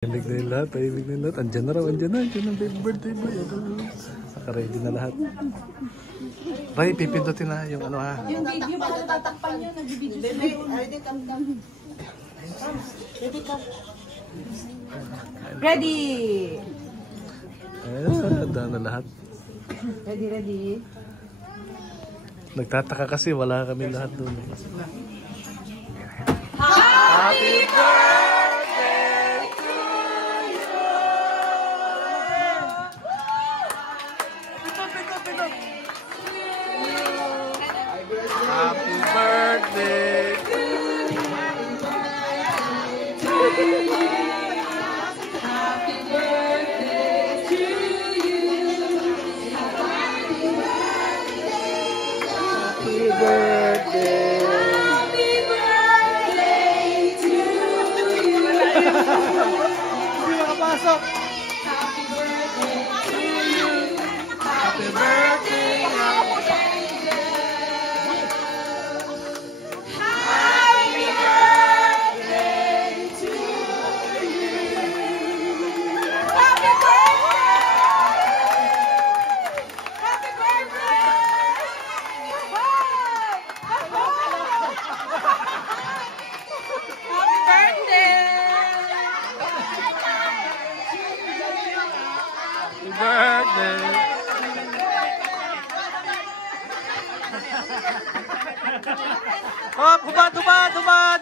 Tahimik na yung lahat, tahimik na yung lahat. Andyan na raw, andyan ang baby birthday boy. Naka-ready na lahat. Ray, pipindutin na yung ano ha. Yung video ba tatakpan niya, nag-video siya. Ready, come. Ready, come. Ready! Ayan, handa na lahat. Ready. Nagtataka kasi, wala kami lahat doon. Happy birthday! Happy birthday to you. Happy birthday to you. Happy birthday. Happy birthday to you. Hindi makapasok. Happy birthday to you. Happy birthday. Birthday. Hop, hubad.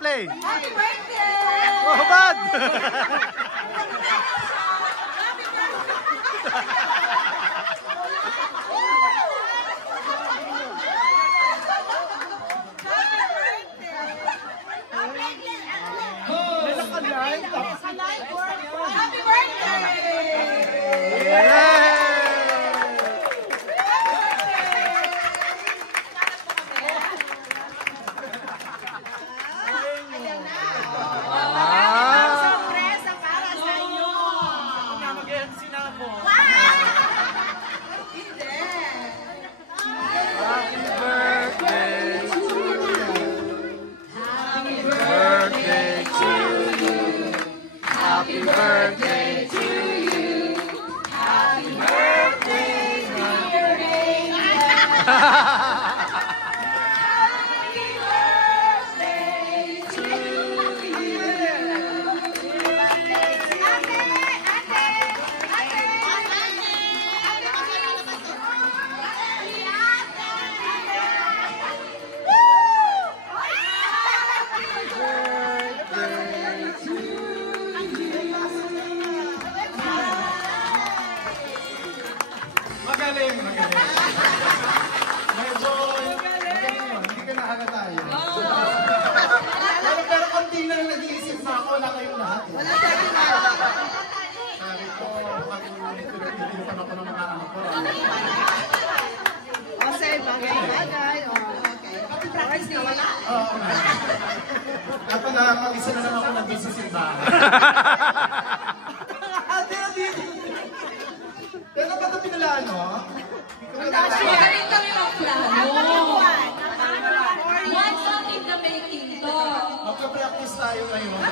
Play. Happy birthday! Oh, hubad. Happy birthday! Yeah. Sorpresa para sa inyo! Mag-MC na ako. Hindi! Happy birthday to you. Happy birthday to you. Happy birthday to you. Happy birthday, dear Magaling. Medyo magaling mo, hindi ka nakakata yun. Pero konti na nag-iisip na ako, wala kayong lahat. Sabi ko, pag-ulit ko nag-iisip ako ng mga anak ko. Jose, bagay. Happy practice na wala? Oo. Dapat na mag-isa na lang ako nag-isisimbahan. Kaya ba ito pinalaan, no? Magaling kami magplano. One song in the making to. Magpa-practice tayo ngayon.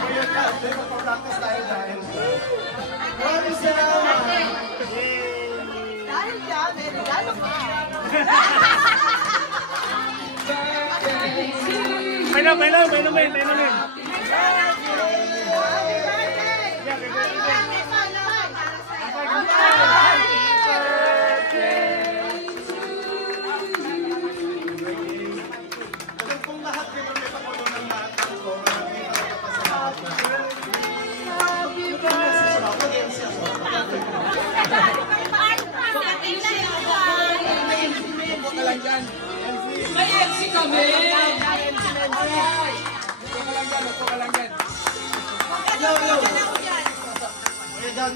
Ngayon ka, magpa-practice tayo dahil. Maraming salamat! Dahil dyan, may regalo pa. May namin. Alam kong lahat kayo may pakulo ng lahat ng ko. Maraming pasalamat na. Happy birthday! May MC kami. Yo! Down,